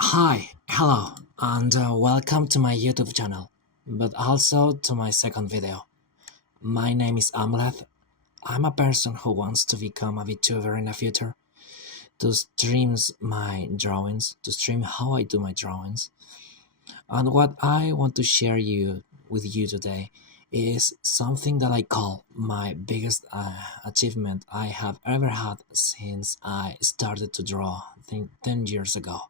Hi, hello, and welcome to my YouTube channel, but also to my second video. My name is Amleth. I'm a person who wants to become a VTuber in the future, to streams my drawings, to stream how I do my drawings. And what I want to share with you today is something that I call my biggest achievement I have ever had since I started to draw 10 years ago.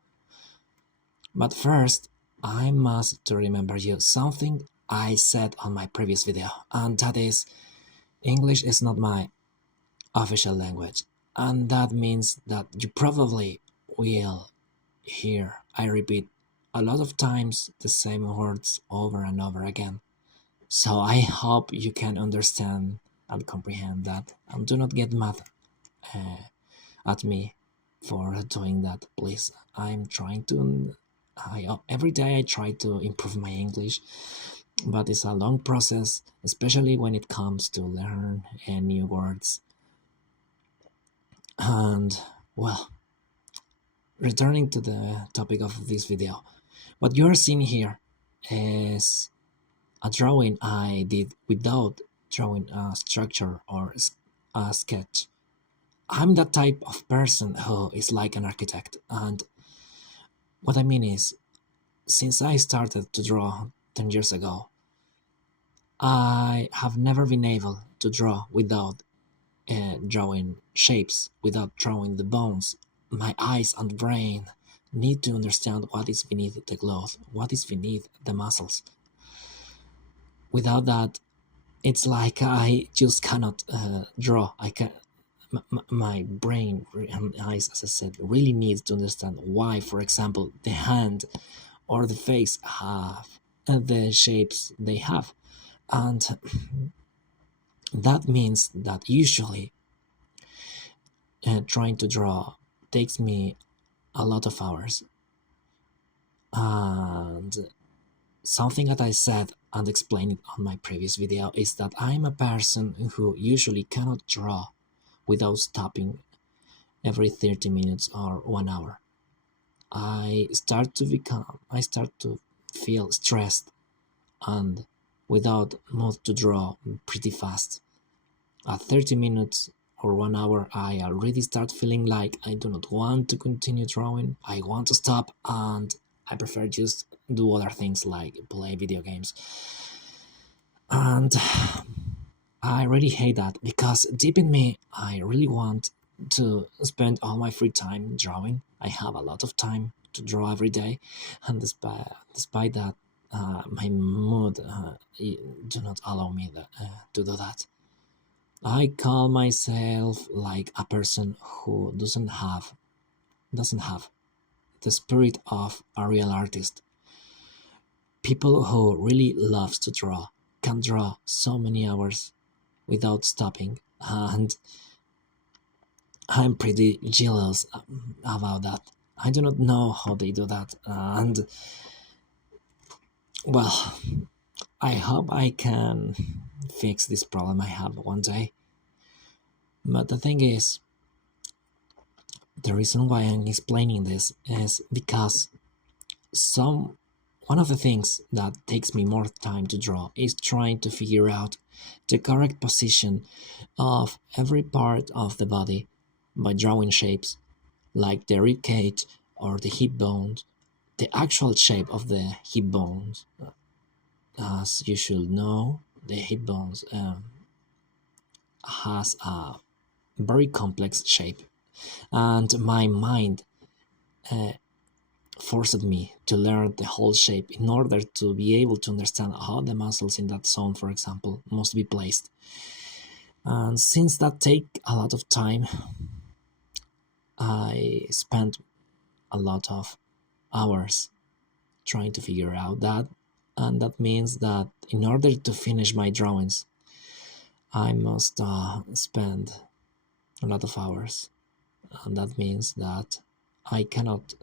But first, I must to remember you something I said on my previous video, and that is English is not my official language, and that means that you probably will hear I repeat a lot of times the same words over and over again. So I hope you can understand and comprehend that, and do not get mad uh, at me for doing that, please. I'm trying to every day I try to improve my English, but it's a long process, especially when it comes to learn new words. And well, returning to the topic of this video, what you're seeing here is a drawing I did without drawing a structure or a sketch. I'm that type of person who is like an architect, and what I mean is, since I started to draw 10 years ago, I have never been able to draw without drawing shapes, without drawing the bones. My eyes and brain need to understand what is beneath the cloth, what is beneath the muscles. Without that, it's like I just cannot draw. I can. My brain and eyes, as I said, really needs to understand why, for example, the hand or the face have the shapes they have. And that means that usually trying to draw takes me a lot of hours. And something that I said and explained on my previous video is that I'm a person who usually cannot draw without stopping every 30 minutes or 1 hour. I start to feel stressed and without mood to draw pretty fast. At 30 minutes or 1 hour, I already start feeling like I do not want to continue drawing. I want to stop, and I prefer just do other things like play video games. And I really hate that, because deep in me, I really want to spend all my free time drawing. I have a lot of time to draw every day, and despite that, my mood do not allow me to do that. I call myself like a person who doesn't have the spirit of a real artist. People who really loves to draw can draw so many hours without stopping, and I'm pretty jealous about that. I do not know how they do that, and well, I hope I can fix this problem I have one day. But the thing is, the reason why I'm explaining this is because one of the things that takes me more time to draw is trying to figure out the correct position of every part of the body by drawing shapes like the rib cage or the hip bones, the actual shape of the hip bones. As you should know, the hip bones has a very complex shape, and my mind forced me to learn the whole shape in order to be able to understand how the muscles in that zone, for example, must be placed. And since that take a lot of time, I spent a lot of hours trying to figure out that, and that means that in order to finish my drawings, I must spend a lot of hours, and that means that I cannot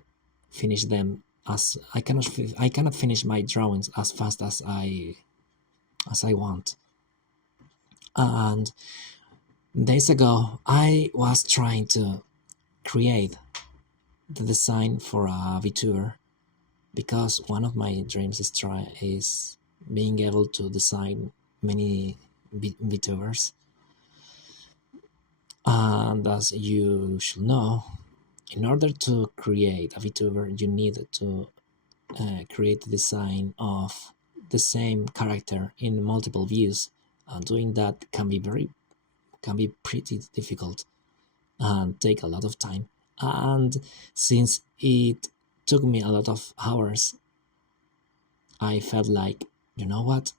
finish them as I cannot finish my drawings as fast as I want. And days ago, I was trying to create the design for a VTuber, because one of my dreams is being able to design many VTubers. And as you should know, in order to create a VTuber, you need to create the design of the same character in multiple views, and doing that can be pretty difficult and take a lot of time. And since it took me a lot of hours, I felt like, you know what,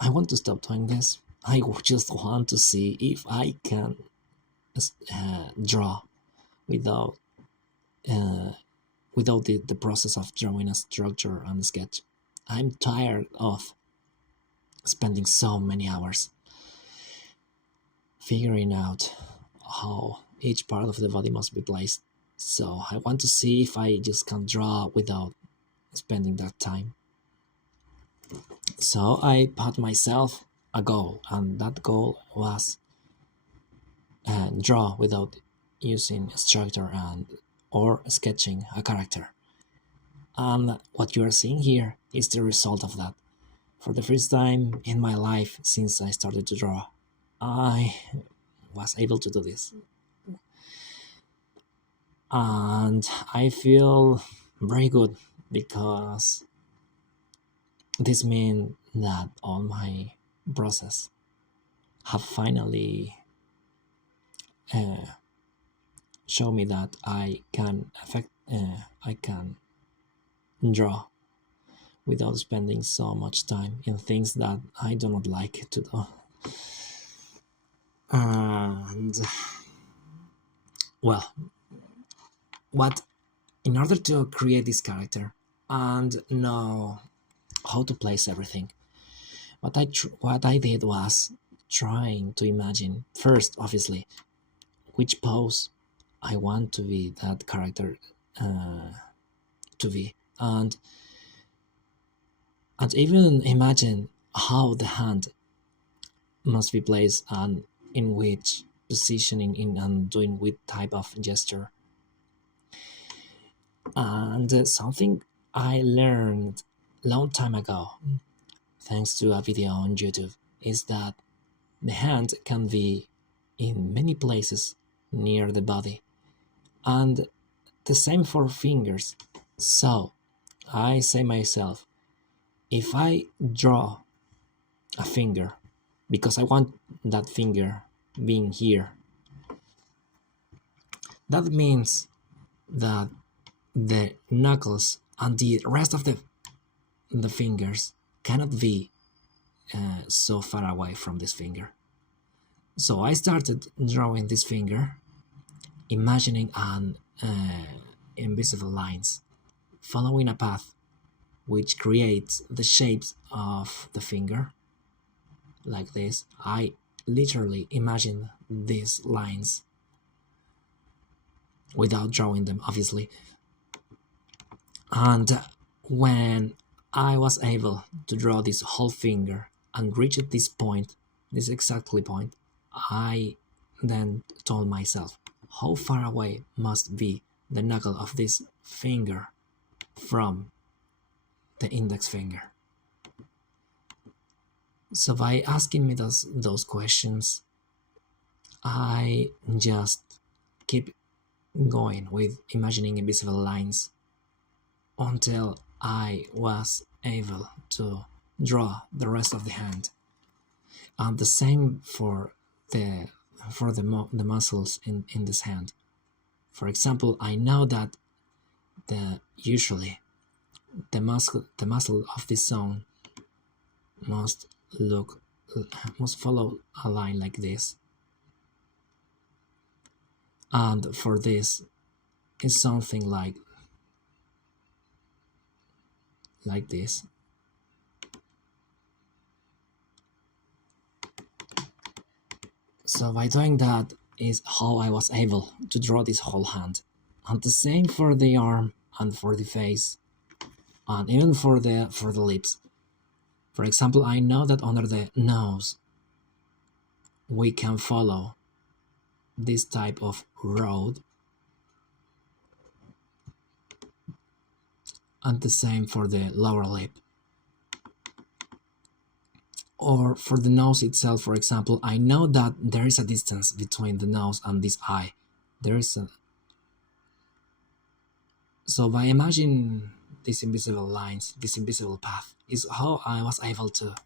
I want to stop doing this. I just want to see if I can draw without the process of drawing a structure and a sketch. I'm tired of spending so many hours figuring out how each part of the body must be placed. So I want to see if I just can draw without spending that time. So I put myself a goal, and that goal was draw without using a structure or sketching a character. And what you are seeing here is the result of that. For the first time in my life since I started to draw, I was able to do this. And I feel very good, because this means that all my process have finally show me that I can draw without spending so much time in things that I do not like to do. And well, in order to create this character and know how to place everything, what I did was trying to imagine first, obviously, which pose I want to be that character to be, and even imagine how the hand must be placed and in which positioning and doing which type of gesture. And something I learned long time ago, thanks to a video on YouTube, is that the hand can be in many places near the body, and the same for fingers. So I say myself, if I draw a finger, because I want that finger being here, that means that the knuckles and the rest of the fingers cannot be so far away from this finger. So I started drawing this finger, imagining an invisible lines following a path which creates the shapes of the finger like this. I literally imagine these lines without drawing them, obviously. And when I was able to draw this whole finger and reach at this point, this exactly point, I then told myself, how far away must be the knuckle of this finger from the index finger? So by asking me those questions, I just keep going with imagining invisible lines until I was able to draw the rest of the hand. And the same for the muscles in this hand. For example, I know that usually the muscle of this zone must follow a line like this, and for this is something like this. So by doing that is how I was able to draw this whole hand. And the same for the arm and for the face, and even for the lips. For example, I know that under the nose we can follow this type of road and the same for the lower lip. Or for the nose itself, for example, I know that there is a distance between the nose and this eye. There is a... So by imagining these invisible lines, this invisible path, is how I was able to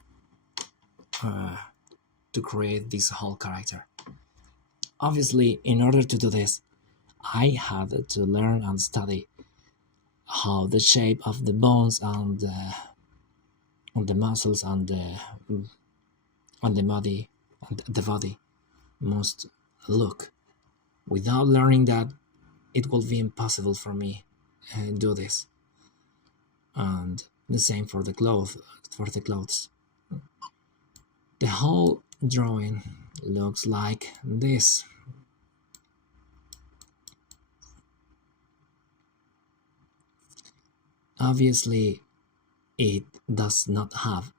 create this whole character. Obviously, in order to do this, I had to learn and study how the shape of the bones and the muscles and the body must look. Without learning that, it will be impossible for me to do this. And the same for the clothes. The whole drawing looks like this. Obviously, it does not have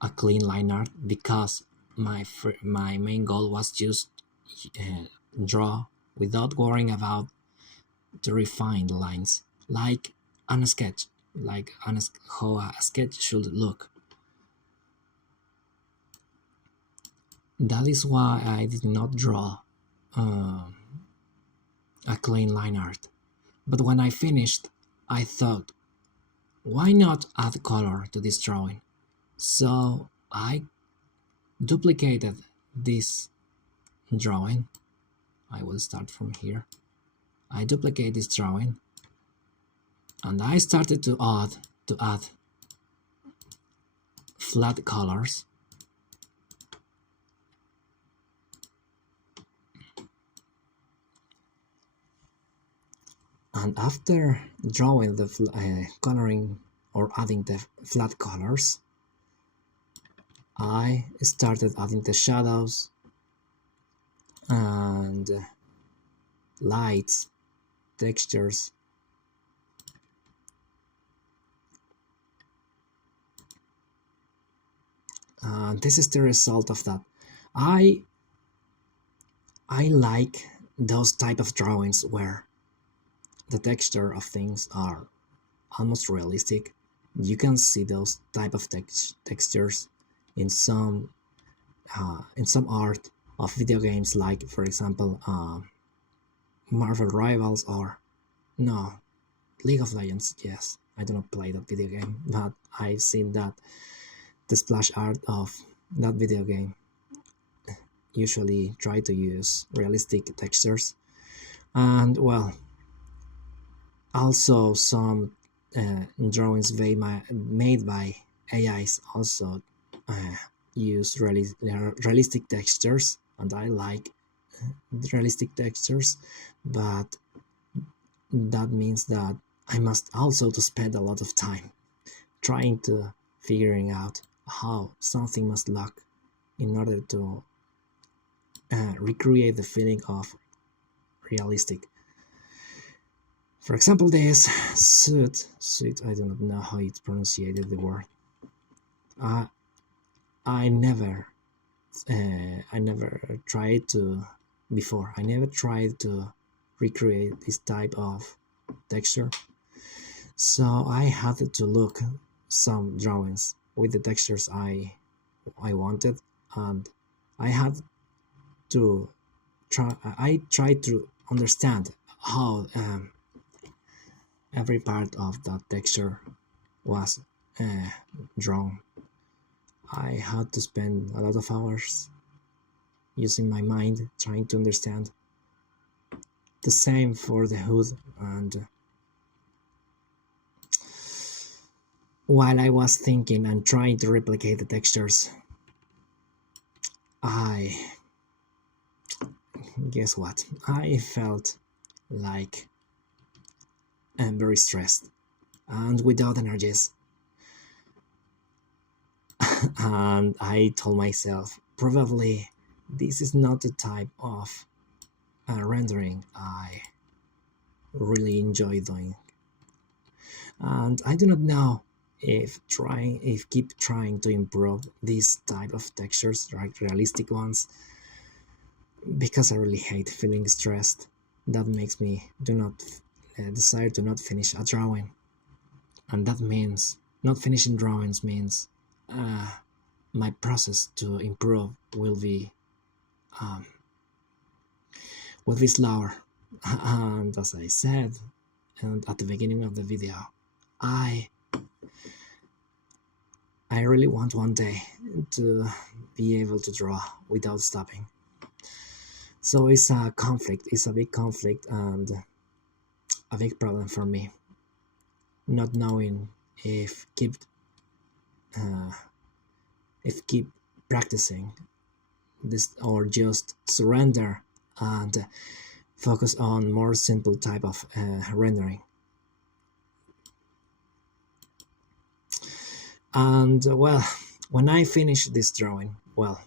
a clean line art, because my main goal was just draw without worrying about to refine the lines, like on a sketch, how a sketch should look. That is why I did not draw a clean line art. But when I finished, I thought, why not add color to this drawing? So I duplicated this drawing. I will start from here. I duplicate this drawing, and I started to add flat colors. And after drawing the coloring or adding the flat colors, I started adding the shadows and lights, textures. This is the result of that. I like those type of drawings where the texture of things are almost realistic. You can see those type of textures in some art of video games, like for example Marvel Rivals, or no, League of Legends. Yes, I do not play that video game, but I've seen that the splash art of that video game usually try to use realistic textures. And well, also some drawings made by AIs also use realistic textures, and I like realistic textures, but that means that I must also to spend a lot of time trying to figuring out how something must look in order to recreate the feeling of realistic. For example, this suit, I do not know how it's pronounced the word. I never tried to before. I never tried to recreate this type of texture, so I had to look some drawings with the textures I wanted, and I had to tried to understand how every part of that texture was drawn. I had to spend a lot of hours using my mind trying to understand. The same for the hood, and while I was thinking and trying to replicate the textures, guess what? I felt like I'm very stressed and without energies. And I told myself, probably this is not the type of rendering I really enjoy doing. And I do not know if keep trying to improve this type of textures, like realistic ones, because I really hate feeling stressed. That makes me do not desire to not finish a drawing, and that means not finishing drawings means uh, my process to improve um, will be slower. And as I said, and at the beginning of the video, I really want one day to be able to draw without stopping. So it's a conflict, it's a big conflict and a big problem for me, not knowing if keep practicing this or just surrender and focus on more simple type of rendering. And well, when I finish this drawing, well,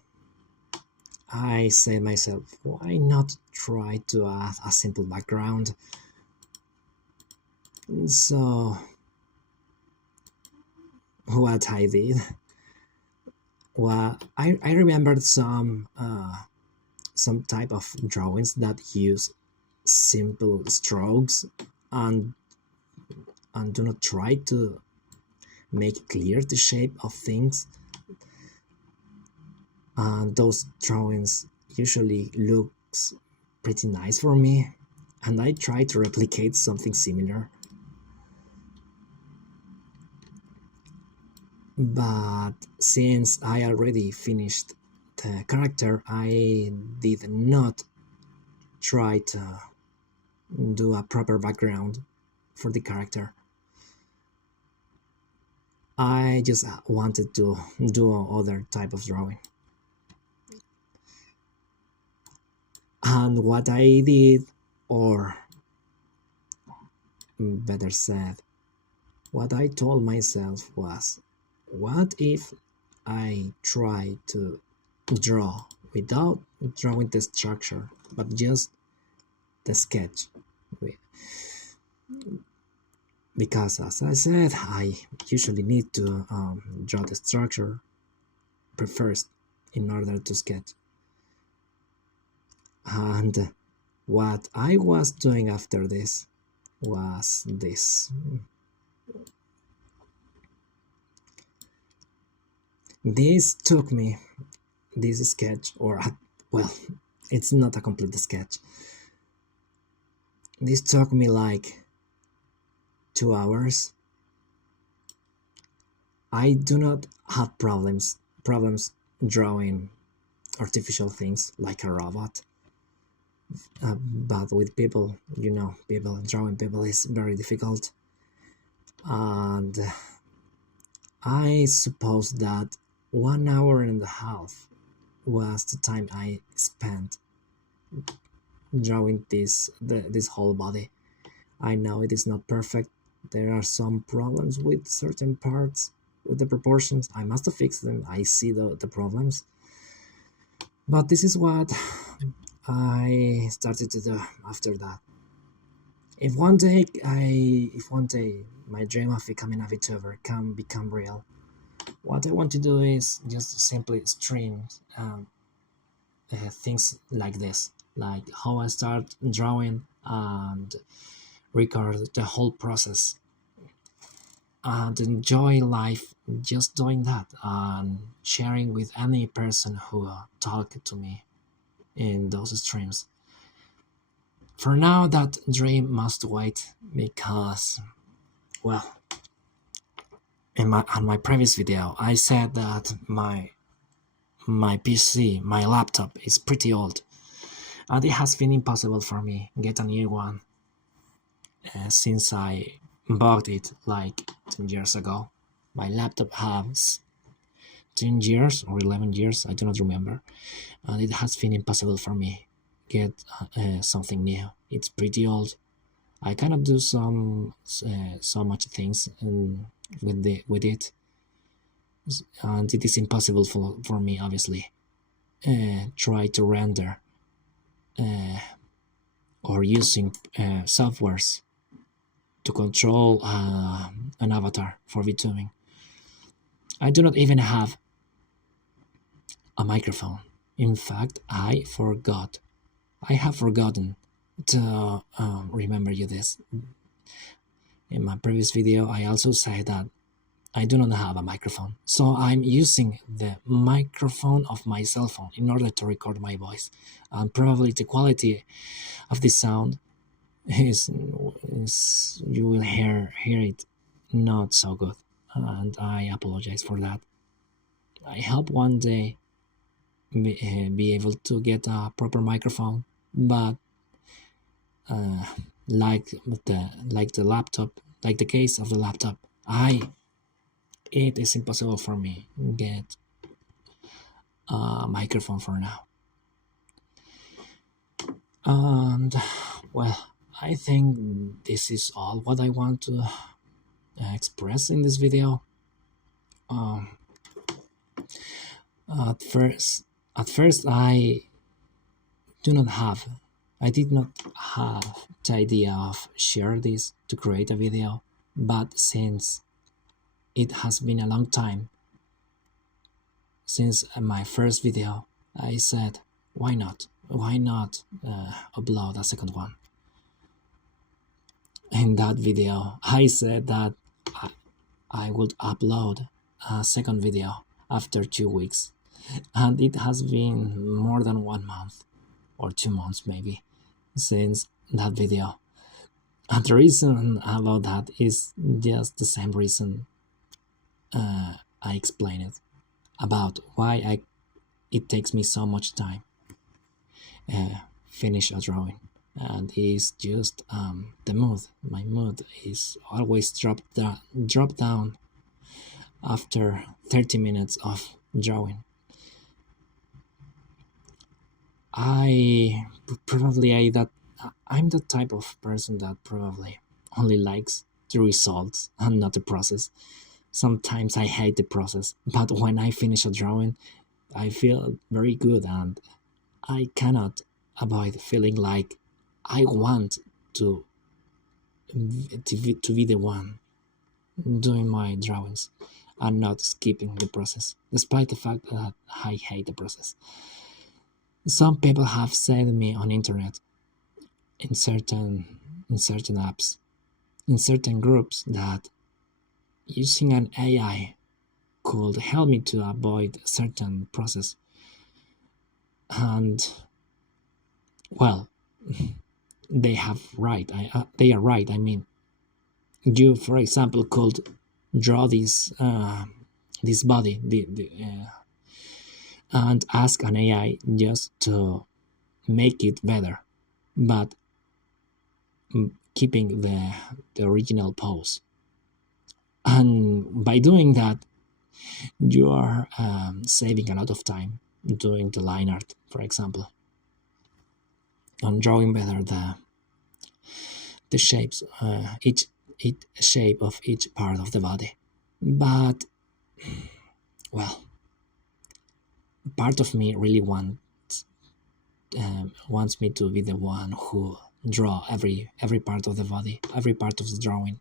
I say myself, why not try to add a simple background? So what I did, well, I remembered some type of drawings that use simple strokes and do not try to make clear the shape of things, and those drawings usually looks pretty nice for me, and I try to replicate something similar. But since I already finished the character, I did not try to do a proper background for the character. I just wanted to do other type of drawing. And what I did, or better said, what I told myself was, what if I try to draw without drawing the structure, but just the sketch? Because as I said, I usually need to draw the structure first in order to sketch. And what I was doing after this was this. This took me, this sketch, or well, it's not a complete sketch. This took me like 2 hours. I do not have problems drawing artificial things like a robot. But with people, you know, drawing people is very difficult. And I suppose that 1 hour and a half was the time I spent drawing this whole body. I know it is not perfect. There are some problems with certain parts, with the proportions. I must fix them. I see the problems. But this is what I started to do after that. If one day my dream of becoming a VTuber can become real, what I want to do is just simply stream things like this, like how I start drawing and record the whole process and enjoy life just doing that and sharing with any person who talk to me in those streams. For now, that dream must wait because, well, on my previous video, I said that my PC, my laptop, is pretty old, and it has been impossible for me to get a new one since I bought it like 10 years ago. My laptop has 10 years or 11 years, I do not remember, and it has been impossible for me get something new. It's pretty old. I cannot do so much things with it, and it is impossible for me, obviously, try to render or using softwares to control an avatar for VTubing. I do not even have a microphone. In fact, I forgot I have forgotten to remember you this. In my previous video, I also said that I do not have a microphone, so I'm using the microphone of my cell phone in order to record my voice, and probably the quality of the sound is you will hear it not so good, and I apologize for that. I hope one day be able to get a proper microphone, but like the laptop, like the case of the laptop, it is impossible for me get a microphone for now. And well, I think this is all what I want to express in this video. At first I did not have the idea of share this to create a video, but since it has been a long time since my first video, I said, why not upload a second one. In that video, I said that I would upload a second video after 2 weeks, and it has been more than 1 month or 2 months maybe since that video. And the reason about that is just the same reason I explained it about why it takes me so much time finish a drawing, and it's just the mood. My mood is always drop down after 30 minutes of drawing. I'm the type of person that probably only likes the results and not the process. Sometimes I hate the process, but when I finish a drawing, I feel very good, and I cannot avoid feeling like I want to be the one doing my drawings and not skipping the process, despite the fact that I hate the process. Some people have said to me on internet, in certain apps, in certain groups, that using an AI could help me to avoid a certain process. And well, they are right. I mean, you, for example, could draw this body, and ask an AI just to make it better, but keeping the original pose. And by doing that, you are saving a lot of time doing the line art, for example, and drawing better the shapes, each shape of each part of the body. But well, part of me really wants me to be the one who draw every part of the body, every part of the drawing.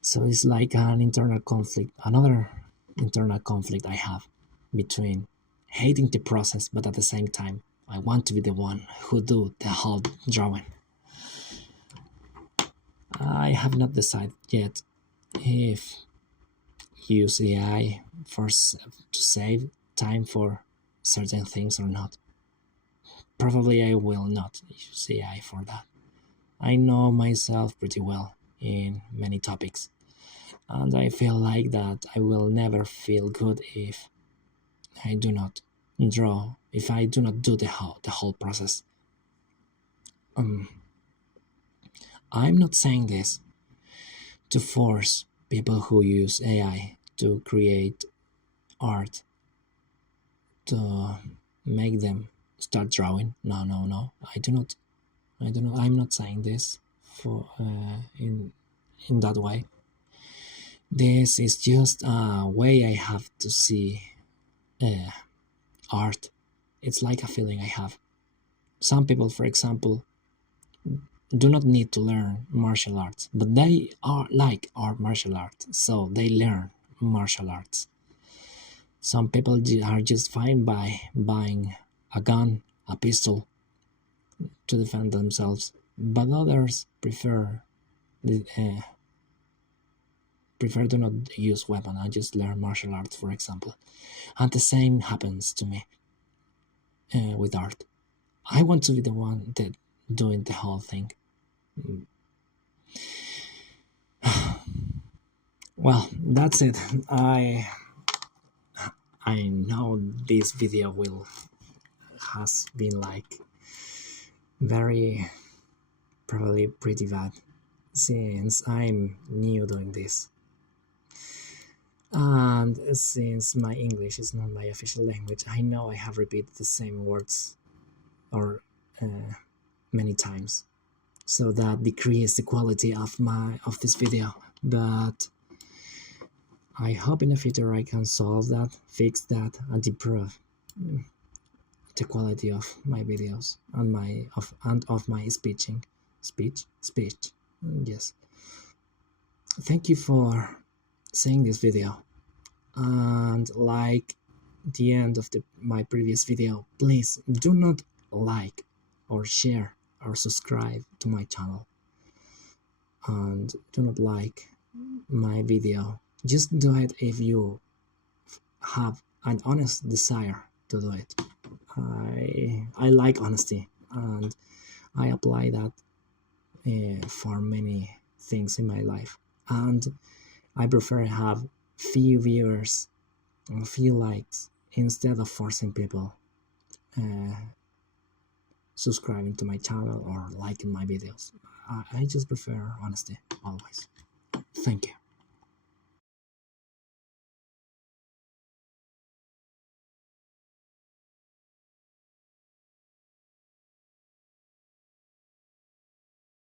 So it's like an internal conflict, another internal conflict I have between hating the process, but at the same time I want to be the one who do the whole drawing. I have not decided yet if use AI to save time for certain things or not. Probably I will not use AI for that. I know myself pretty well in many topics, and I feel like that I will never feel good if I do not draw, if I do not do the whole process. I'm not saying this to force people who use AI to create art to make them start drawing. No. I do not. I'm not saying this for in that way. This is just a way I have to see art. It's like a feeling I have. Some people, for example, do not need to learn martial arts, but they are like art martial arts, so they learn martial arts. Some people are just fine by buying a gun, a pistol, to defend themselves, but others prefer to not use weapon and just learn martial arts, for example. And the same happens to me with art. I want to be the one that doing the whole thing. Well, that's it. I know this video has been like very probably pretty bad since I'm new doing this. And since my English is not my official language, I know I have repeated the same words or many times, so that decreases the quality of this video. But I hope in the future I can solve that, fix that, and improve the quality of my videos and of my speech. Yes. Thank you for seeing this video, and like the end of my previous video, please do not like or share or subscribe to my channel, and do not like my video. Just do it if you have an honest desire to do it. I like honesty, and I apply that for many things in my life, and I prefer have few viewers and few likes instead of forcing people subscribing to my channel or liking my videos. I just prefer honesty always. Thank you.